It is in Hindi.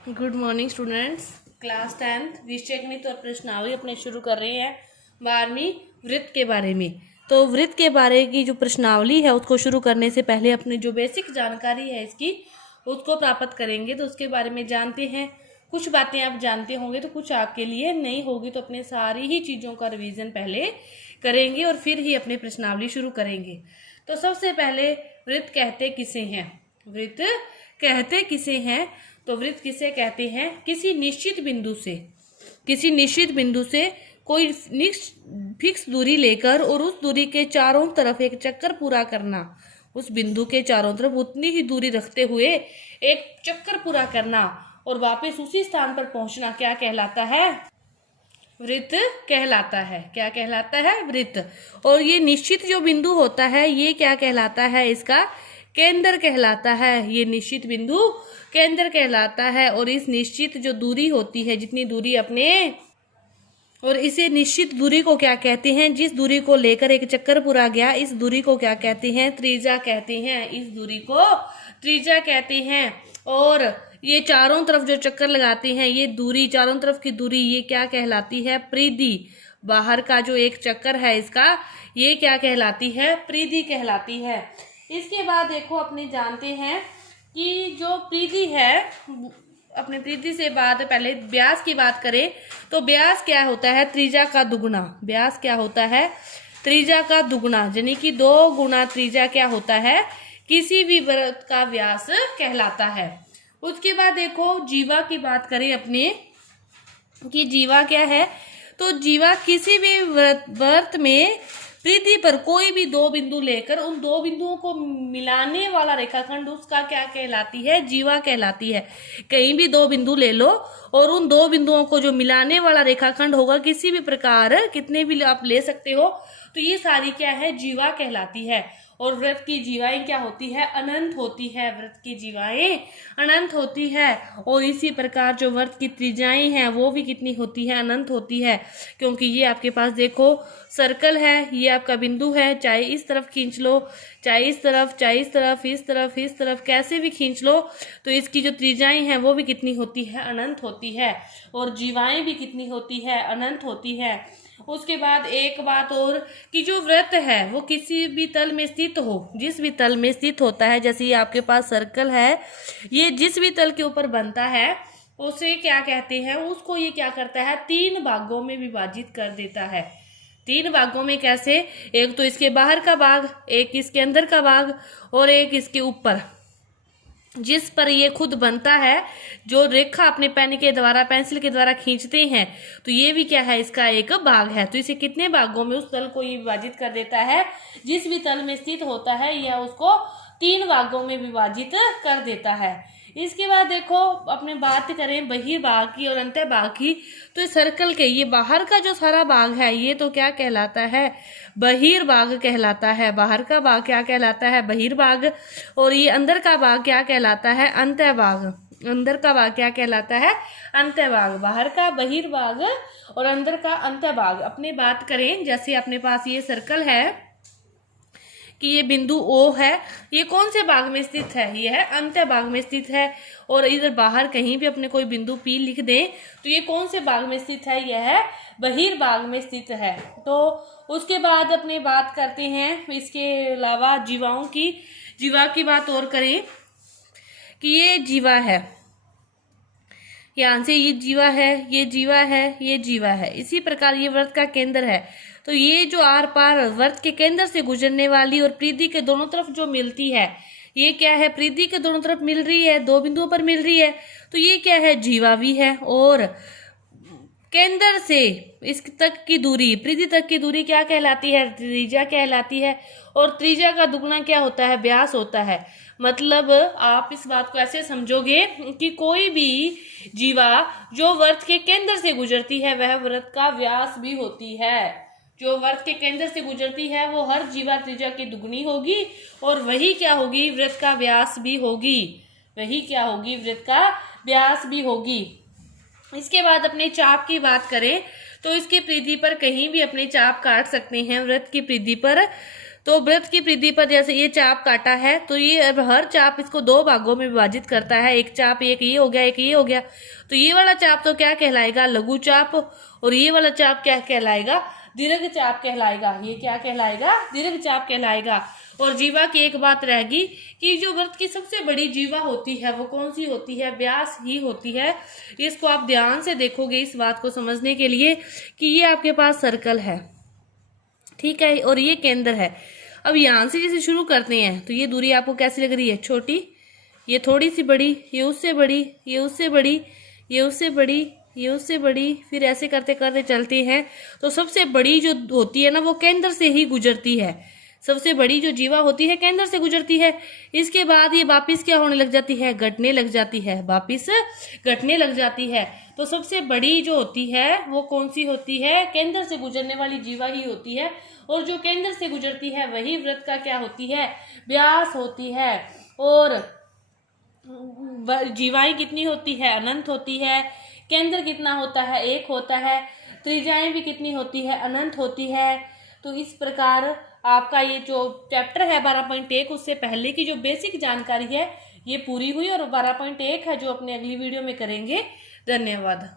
Good morning students. Class 10th विषय गणित और प्रश्नावली अपने शुरू कर रहे हैं 12वीं वृत्त के बारे में। तो वृत्त के बारे की जो प्रश्नावली है उसको शुरू करने से पहले अपनी जो बेसिक जानकारी है इसकी उसको प्राप्त करेंगे। तो उसके बारे में जानते हैं। कुछ बातें आप जानते होंगे तो कुछ आपके लिए नहीं होगी, तो अपने सारी ही चीज़ों का रिवीजन पहले करेंगे और फिर ही अपनी प्रश्नावली शुरू करेंगे। तो सबसे पहले वृत्त कहते किसे हैं? वृत्त कहते किसे हैं? तो वृत्त किसे कहते हैं? किसी निश्चित बिंदु से कोई फिक्स दूरी लेकर और उस दूरी के चारों तरफ एक चक्कर पूरा करना। उस बिंदु के चारों तरफ उतनी ही दूरी रखते हुए एक चक्कर पूरा करना और वापस उसी स्थान पर पहुंचना क्या कहलाता है? वृत्त कहलाता है। क्या कहलाता है? वृत्त। और ये निश्चित जो बिंदु होता है ये क्या कहलाता है? इसका केंद्र कहलाता है। ये निश्चित बिंदु केंद्र कहलाता है। और इस निश्चित जो दूरी होती है, जितनी दूरी अपने, और इसे निश्चित दूरी को क्या कहते हैं? जिस दूरी को लेकर एक चक्कर पूरा गया, इस दूरी को क्या कहते हैं? त्रिज्या कहते हैं। इस दूरी को त्रिज्या कहते हैं। और ये चारों तरफ जो चक्कर लगाते हैं, ये दूरी, चारों तरफ की दूरी, ये क्या कहलाती है? परिधि। बाहर का जो एक चक्कर है इसका, ये क्या कहलाती है? परिधि कहलाती है। इसके बाद देखो अपने जानते हैं कि जो परिधि है, अपने परिधि से बाद पहले व्यास की बात करें तो व्यास क्या होता है? त्रिज्या का दुगुना। व्यास क्या होता है? त्रिज्या का दुगुना, यानी कि 2 गुना त्रिज्या क्या होता है? किसी भी वृत्त का व्यास कहलाता है। उसके बाद देखो जीवा की बात करें अपने कि जीवा क्या है? तो जीवा किसी भी वृत्त में परिधि पर कोई भी 2 बिंदु लेकर उन 2 बिंदुओं को मिलाने वाला रेखाखंड, उसका क्या कहलाती है? जीवा कहलाती है। कहीं भी 2 बिंदु ले लो और उन 2 बिंदुओं को जो मिलाने वाला रेखाखंड होगा, किसी भी प्रकार कितने भी आप ले सकते हो, तो ये सारी क्या है? जीवा कहलाती है। और वृत्त की जीवाएं क्या होती है? अनंत होती है। वृत्त की जीवाएं अनंत होती है। और इसी प्रकार जो वृत्त की त्रिज्याएं हैं वो भी कितनी होती है? अनंत होती है। क्योंकि ये आपके पास देखो सर्कल है, ये आपका बिंदु है, चाहे इस तरफ खींच लो, चाहे इस तरफ, चाहे इस तरफ, इस तरफ, इस तरफ, कैसे भी खींच लो, तो इसकी जो त्रिज्याएं हैं वो भी कितनी होती है? अनंत होती है। और जीवाएं भी कितनी होती है? अनंत होती है। उसके बाद एक बात और कि जो वृत्त है वो किसी भी तल में स्थित हो, जिस भी तल में स्थित होता है, जैसे ये आपके पास सर्कल है, ये जिस भी तल के ऊपर बनता है उसे क्या कहते हैं? उसको ये क्या करता है? 3 भागों में विभाजित कर देता है। 3 भागों में कैसे? एक तो इसके बाहर का भाग, एक इसके अंदर का भाग और एक इसके ऊपर, जिस पर ये खुद बनता है। जो रेखा अपने पेन के द्वारा, पेंसिल के द्वारा खींचते हैं, तो ये भी क्या है? इसका एक भाग है। तो इसे कितने भागों में उस तल को ये विभाजित कर देता है? जिस भी तल में स्थित होता है यह उसको 3 भागों में विभाजित कर देता है। इसके बाद देखो अपने बात करें बहिर्भाग की और अंतःभाग की, तो इस सर्कल के ये बाहर का जो सारा भाग है ये तो क्या कहलाता है? बहिर्भाग कहलाता है। बाहर का भाग क्या कहलाता है? बहिर्भाग। और ये अंदर का भाग क्या कहलाता है? अंतःभाग। अंदर का भाग क्या कहलाता है? अंतःभाग। बाहर का बहिर्भाग और अंदर का अंतःभाग। अपने बात करें, जैसे अपने पास ये सर्कल है कि ये बिंदु O है, ये कौन से भाग में स्थित है? ये है अंत्य भाग में स्थित है। और इधर बाहर कहीं भी अपने कोई बिंदु P लिख दें तो ये कौन से भाग में स्थित है? यह है बहिर्भाग में स्थित है। तो उसके बाद अपने बात करते हैं इसके अलावा जीवाओं की। जीवा की बात और करें कि ये जीवा है, यहाँ से ये जीवा है, ये जीवा है, ये जीवा है। इसी प्रकार ये वृत्त का केंद्र है। तो ये जो आर पार वृत्त के केंद्र से गुजरने वाली और परिधि के दोनों तरफ जो मिलती है, ये क्या है? परिधि के दोनों तरफ मिल रही है, 2 बिंदुओं पर मिल रही है, तो ये क्या है? जीवा भी है। और केंद्र से इस तक की दूरी, परिधि तक की दूरी क्या कहलाती है? त्रिज्या कहलाती है। और त्रिज्या का दुगुना क्या होता है? व्यास होता है। मतलब आप इस बात को ऐसे समझोगे कि कोई भी जीवा जो वृत्त के केंद्र से गुजरती है वह वृत्त का व्यास भी होती है। जो वृत्त के केंद्र से गुजरती है वो हर जीवा त्रिज्या की दुगुनी होगी और वही क्या होगी? वृत्त का व्यास भी होगी। वही क्या होगी? वृत्त का व्यास भी होगी। इसके बाद अपने चाप की बात करें तो इसकी परिधि पर कहीं भी अपने चाप काट सकते हैं। वृत्त की परिधि पर तो व्रत की वृद्धि पर जैसे ये चाप काटा है तो ये अब हर चाप इसको दो भागों में विभाजित करता है। एक चाप, एक ये हो गया, एक ये हो गया। तो ये वाला चाप तो क्या कहलाएगा, लघु चाप, और ये वाला चाप क्या कहलाएगा, दीर्घ चाप कहलाएगा। ये क्या कहलाएगा, दीर्घ चाप कहलाएगा। और जीवा की एक बात रहेगी कि जो व्रत की सबसे बड़ी जीवा होती है वो कौन सी होती है, व्यास ही होती है। इसको आप ध्यान से देखोगे इस बात को समझने के लिए कि ये आपके पास सर्कल है, ठीक है, और ये केंद्र है। अब यहाँ से जैसे शुरू करते हैं तो ये दूरी आपको कैसी लग रही है, छोटी, ये थोड़ी सी बड़ी, ये उससे बड़ी, ये उससे बड़ी, ये उससे बड़ी, ये उससे बड़ी, फिर ऐसे करते करते चलते हैं तो सबसे बड़ी जो होती है ना वो केंद्र से ही गुजरती है। सबसे बड़ी जो जीवा होती है केंद्र से गुजरती है। इसके बाद ये वापिस क्या होने लग जाती है, घटने लग जाती है, वापिस घटने लग जाती है। तो सबसे बड़ी जो होती है वो कौन सी होती है, केंद्र से गुजरने वाली जीवा ही होती है। और जो केंद्र से गुजरती है वही व्रत का क्या होती है, व्यास होती है। और जीवाएं कितनी होती है, अनंत होती है। केंद्र कितना होता है, एक होता है। त्रिज्याएं भी कितनी होती है, अनंत होती है। तो इस प्रकार आपका ये जो चैप्टर है 12.1 उससे पहले की जो बेसिक जानकारी है ये पूरी हुई। और 12.1 है जो अपने अगली वीडियो में करेंगे। धन्यवाद।